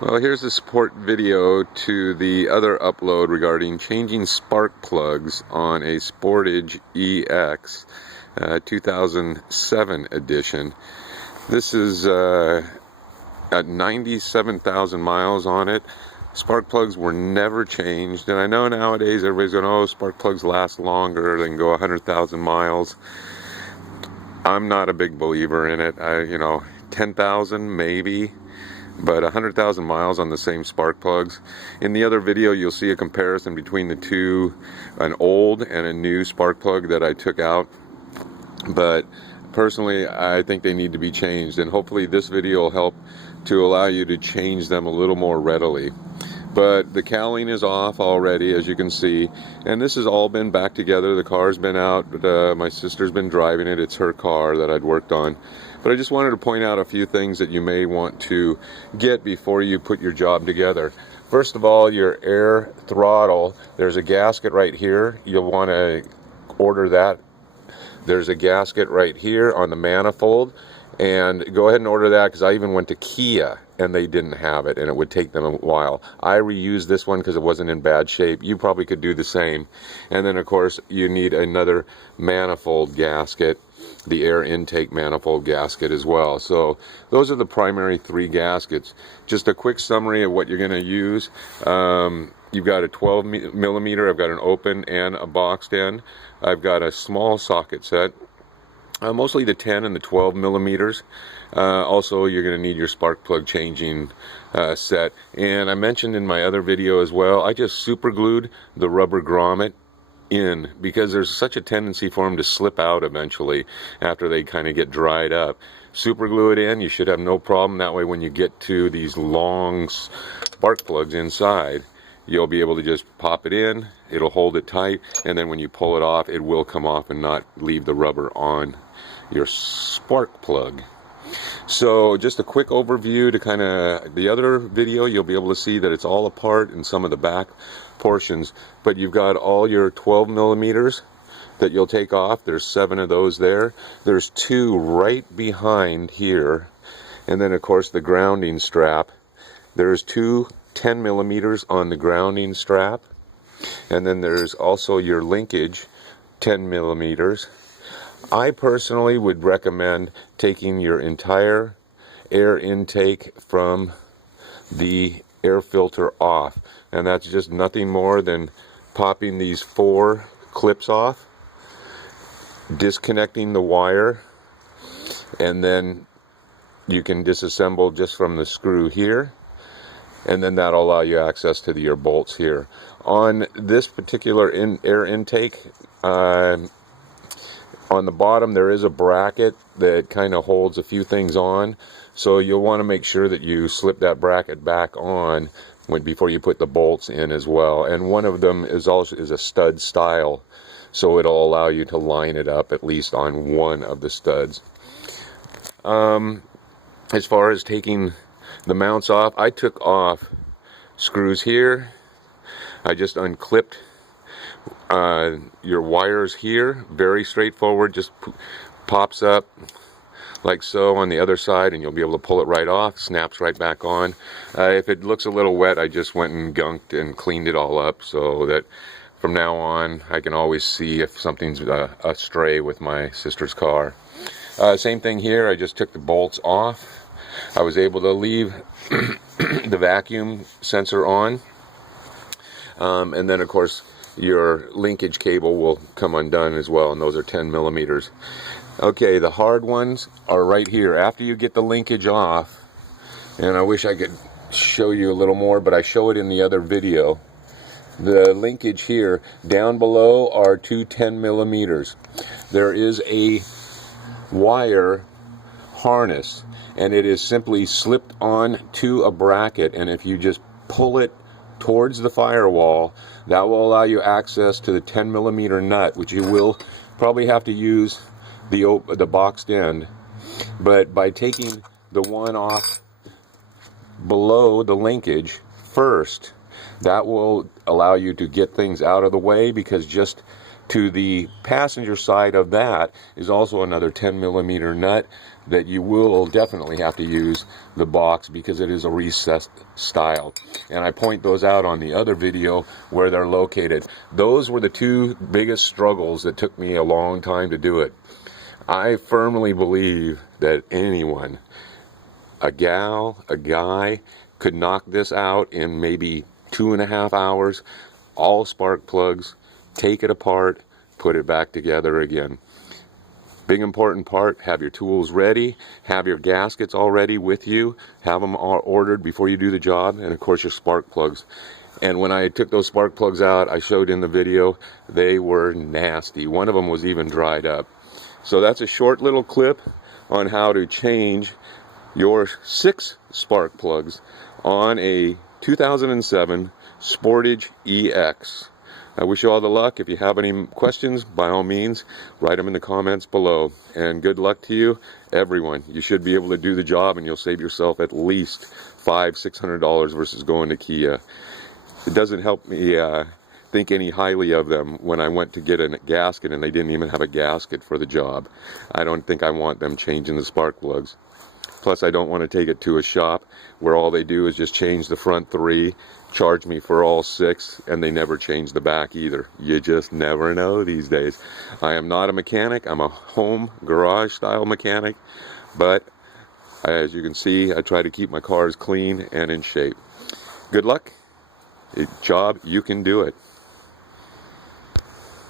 Well, here's the support video to the other upload regarding changing spark plugs on a Sportage EX 2007 edition. This is at 97,000 miles on it. Spark plugs were never changed, and I know nowadays everybody's going, oh, spark plugs last longer, they can go 100,000 miles. I'm not a big believer in it. 10,000 maybe, but 100,000 miles on the same spark plugs. In the other video, you'll see a comparison between the two, an old and a new spark plug that I took out. But personally, I think they need to be changed, and hopefully this video will help to allow you to change them a little more readily. But the cowling is off already, as you can see, and this has all been back together. The car's been out, but my sister's been driving it. It's her car that I'd worked on. But I just wanted to point out a few things that you may want to get before you put your job together. First of all, your air throttle, there's a gasket right here. You'll want to order that. There's a gasket right here on the manifold, and go ahead and order that, because I even went to Kia and they didn't have it, and it would take them a while. I reused this one because it wasn't in bad shape. You probably could do the same. And then of course you need another manifold gasket, the air intake manifold gasket as well. So those are the primary three gaskets. Just a quick summary of what you're going to use. You've got a 12 millimeter, I've got an open and a boxed end. I've got a small socket set, mostly the 10 and the 12 millimeters. Also, you're going to need your spark plug changing set. And I mentioned in my other video as well, I just super glued the rubber grommet in, because there's such a tendency for them to slip out eventually after they kind of get dried up. Super glue it in, you should have no problem. That way when you get to these long spark plugs inside, you'll be able to just pop it in, it'll hold it tight, and then when you pull it off, it will come off and not leave the rubber on your spark plug. So just a quick overview to kind of the other video, you'll be able to see that it's all apart in some of the back portions, but you've got all your 12 millimeters that you'll take off. There's 7 of those there. There's 2 right behind here, and then of course the grounding strap. There's 2 10 millimeters on the grounding strap, and then there's also your linkage 10 millimeters. I personally would recommend taking your entire air intake from the air filter off, and that's just nothing more than popping these 4 clips off, disconnecting the wire, and then you can disassemble just from the screw here, and then that'll allow you access to your bolts here. On this particular air intake, on the bottom there is a bracket that kind of holds a few things on, so you'll want to make sure that you slip that bracket back on before you put the bolts in as well. And one of them is a stud style, so it'll allow you to line it up at least on one of the studs. As far as taking the mounts off, I took off screws here. I just unclipped your wires here. Very straightforward, just pops up like so on the other side, and you'll be able to pull it right off. Snaps right back on. If it looks a little wet, I just went and gunked and cleaned it all up, so that from now on I can always see if something's astray with my sister's car. Same thing here, I just took the bolts off. I was able to leave the vacuum sensor on, and then of course your linkage cable will come undone as well, and those are 10 millimeters. Okay, the hard ones are right here. After you get the linkage off, and I wish I could show you a little more, but I show it in the other video. The linkage here, down below are 2 10 millimeters. There is a wire harness, and it is simply slipped on to a bracket, and if you just pull it towards the firewall, that will allow you access to the 10 millimeter nut, which you will probably have to use the boxed end. But by taking the one off below the linkage first, that will allow you to get things out of the way, because just To the passenger side of that is also another 10mm nut that you will definitely have to use the box because it is a recessed style. And I point those out on the other video where they're located. Those were the two biggest struggles that took me a long time to do it. I firmly believe that anyone, a gal, a guy, could knock this out in maybe 2.5 hours. All spark plugs, take it apart, put it back together again. Big important part, have your tools ready, have your gaskets all ready with you, have them all ordered before you do the job, and of course your spark plugs. And when I took those spark plugs out, I showed in the video, they were nasty. One of them was even dried up. So that's a short little clip on how to change your 6 spark plugs on a 2007 Sportage EX. I wish you all the luck. If you have any questions, by all means, write them in the comments below. And good luck to you, everyone. You should be able to do the job, and you'll save yourself at least $500–600 versus going to Kia. It doesn't help me think any highly of them when I went to get a gasket and they didn't even have a gasket for the job. I don't think I want them changing the spark plugs. Plus, I don't want to take it to a shop where all they do is just change the front 3, charge me for all 6, and they never change the back either. You just never know these days. I am not a mechanic. I'm a home garage style mechanic, but as you can see, I try to keep my cars clean and in shape. Good luck. Job, you can do it.